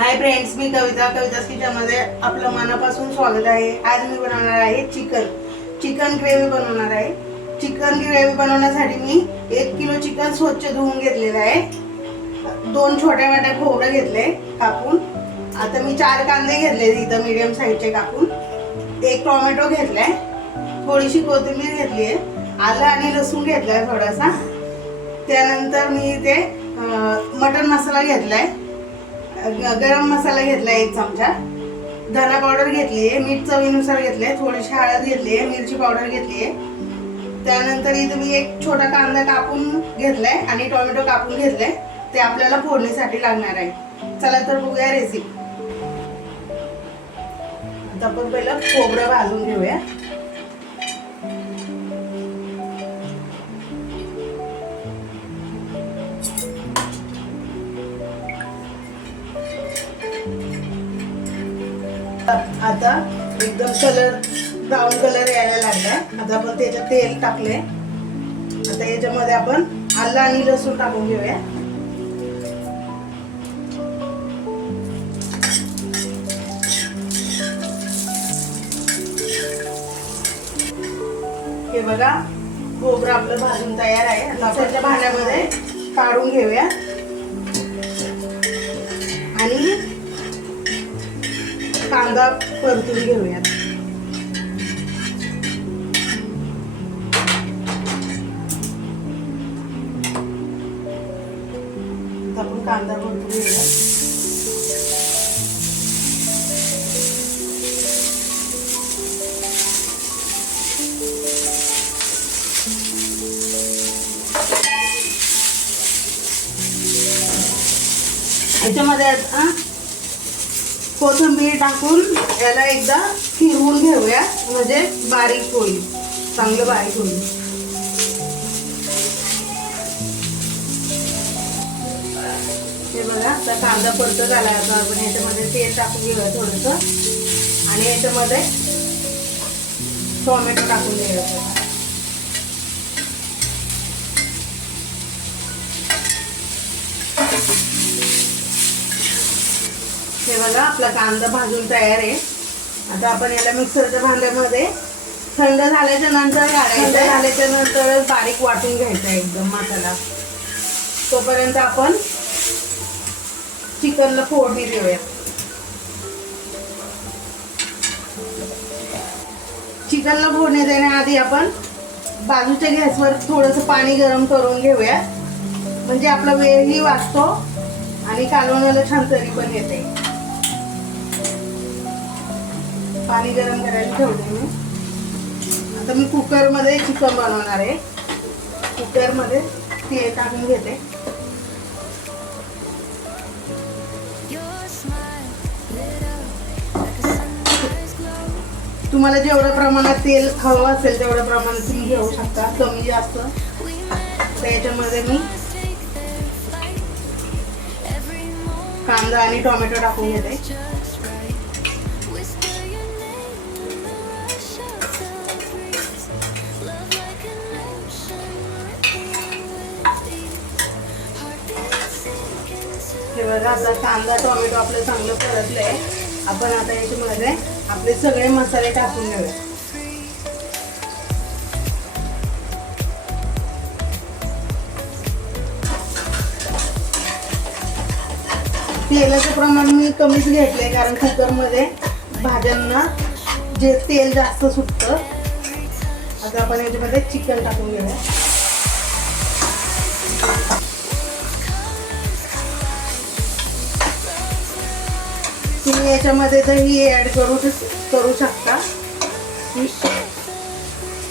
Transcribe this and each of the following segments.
Hi friends, मी कविता's किचनमध्ये आपलं मनापासून स्वागत आहे। आज मी बनवणार आहे चिकन ग्रेव्ही बनवणार आहे। चिकन ग्रेव्ही बनवण्यासाठी मी 1 किलो चिकन स्वच्छ धुवून घेतलेलं आहे। 2 छोट्या वाट्या खोबरं घेतले कापून। आता मी 4 कांदे घेतले इथं मीडियम साईजचे कापून। 1 टोमॅटो घेतलाय, थोडीशी कोथिंबीर घेतली आहे, आलं आणि लसूण घेतलाय थोडासा। त्यानंतर मी इथे मटन मसाला घेतलाय, गरम मसाला घेतला 1 चमचा, धना पावडर घेतली आहे, मीठ चवीनुसार घेतले, थोडीशी हळद घेतली आहे, मिरची पावडर घेतली आहे। त्यानंतर इथे मी 1 छोटा कांदा कापून घेतलाय आणि टोमॅटो कापून घेतले, ते आपल्याला फोडणीसाठी लागणार आहे। चला तर बघूया रेसिपी। आता आपण पहिलं खोबरं भाजून घेऊया। आता एकदम ब्राऊन कलर यायला लागलाय। आता आपण त्याच्यात तेल टाकले। आता याच्यामध्ये आपण आलं आणि लसूण टाकून घेऊया। हे बघा, खोबरं आपलं भाजून तयार आहे। आता त्याच्या भांड्यामध्ये काढून घेऊया आणि कांदा परतून घेऊयात। आपण कांदा परतून घेऊया। याच्यामध्ये आता कोथिंबीर टाकून याला एकदा फिरवून घेऊया, म्हणजे बारीक होईल, चांगलं बारीक होईल। हे बघा, आता कांदा परतत आला। आता आपण याच्यामध्ये तेल टाकून घेऊया थोडंसं आणि याच्यामध्ये टोमॅटो टाकून घेऊया। हे बघा, आपला कांदा भाजून तयार आहे। आता आपण याला मिक्सरच्या भांड्यामध्ये थंड झाल्याच्या नंतर काढायचं, झाल्याच्या नंतर बारीक वाटून घ्यायचा एकदम मसाला। तोपर्यंत आपण चिकनला फोडणी देऊया। चिकनला फोडणी देण्याआधी आपण बाजूच्या गॅसवर थोडंसं पाणी गरम करून घेऊया, म्हणजे आपला वेळही वाचतो आणि कालवणाला छान तरी पण येते। पाणी गरम करायला ठेवले मी। आता मी कुकरमध्ये चिकन बनवणार आहे। कुकरमध्ये तेल टाकून घेते। तुम्हाला जेवढ्या प्रमाणात तेल हवं असेल तेवढ्या प्रमाणात तुम्ही घेऊ शकता, कमी जास्त। तर याच्यामध्ये मी कांदा आणि टोमॅटो टाकून घेते। हे बघा, आता कांदा टोमॅटो आपलं चांगलं परतलंय। आपण आता याच्यामध्ये आपले सगळे मसाले टाकून घेऊया। तेलाचं प्रमाण मी कमीच घेतलंय, कारण कुकरमध्ये भाज्यांना जे तेल जास्त सुटतं। आता आपण याच्यामध्ये चिकन टाकून घेऊया। तुम्ही याच्यामध्ये दही ऍड करू शकता।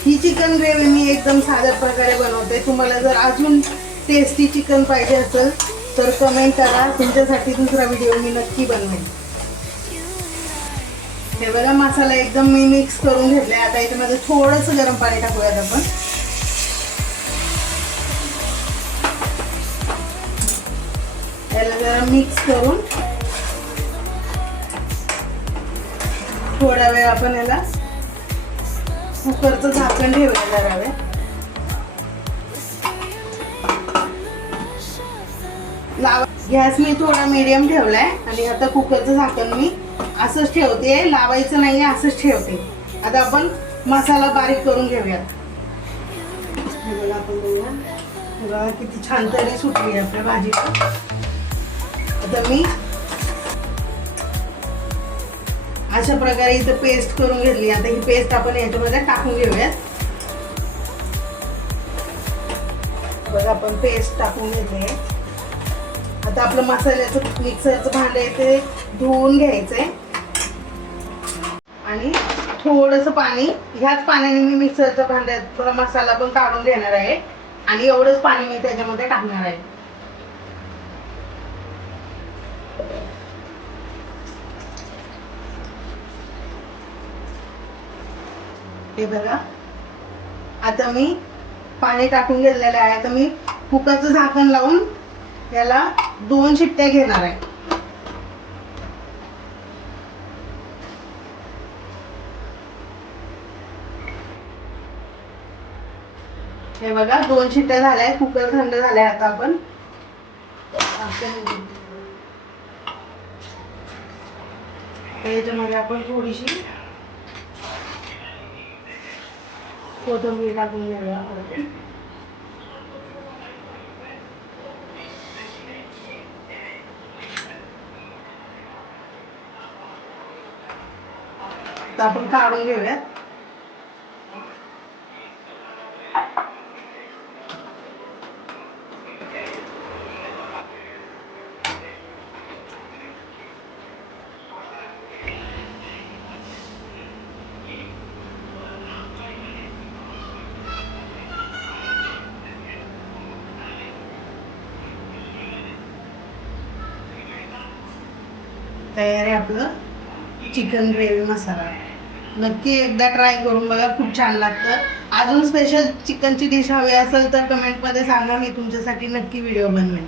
ही चिकन ग्रेव्ही मी एकदम साध्या प्रकारे बनवते। तुम्हाला जर अजून टेस्टी चिकन पाहिजे असेल तर कमेंट करा, तुमच्यासाठी दुसरा व्हिडिओ मी नक्की बनवेन। हे बघा, मसाला एकदम मी मिक्स करून घेतलाय। आता याच्यामध्ये थोडंसं गरम पाणी टाकूयात आपण। याला जरा मिक्स करून थोडा वेळ आपण याला कुकरचं झाकण ठेवूया जरा वेळ। गॅस मी थोडा मीडियम ठेवलाय आणि आता कुकरचं झाकण मी असंच ठेवते, लावायचं नाही असंच ठेवते. आता आपण मसाला बारीक करून घेऊयात. हे बघा आपण बघूया, बघा किती छान तरी सुटली आपल्या भाजीला. आता मी अशा प्रकारे इथं पेस्ट करून घेतली. आता ही पेस्ट आपण याच्यामध्ये टाकून घेऊयात. बघा आपण पेस्ट टाकून घेतली. आता आपलं मसाल्याचं मिक्सरचं भांडं आहे ते धुवून घ्यायचंय आणि थोडंसं पाणी, ह्याच पाण्याने मी मिक्सरच्या भांड्यात थोडा मसाला पण काढून घेणार आहे आणि एवढंच पाणी मी त्याच्यामध्ये टाकणार आहे. हे बघा आता मी पाणी टाकून घेतलेलं आहे. आता मी कुकरचं झाकण लावून याला 2 शिट्ट्या घेणार आहे. हे बघा 2 शिट्ट्या झाल्या. कुकर थंड झालाय. आता आपण याच्यामध्ये आपण थोडीशी कोथिंबीर टाकून घेऊया. आता आपण काढून घेऊयात. तयार आहे आपलं चिकन ग्रेव्ही मसाला. नक्की एकदा ट्राय करून बघा, खूप छान लागतं. अजून स्पेशल चिकनची डिश हवी असेल तर कमेंटमध्ये सांगा, मी तुमच्यासाठी नक्की व्हिडिओ बनवेन.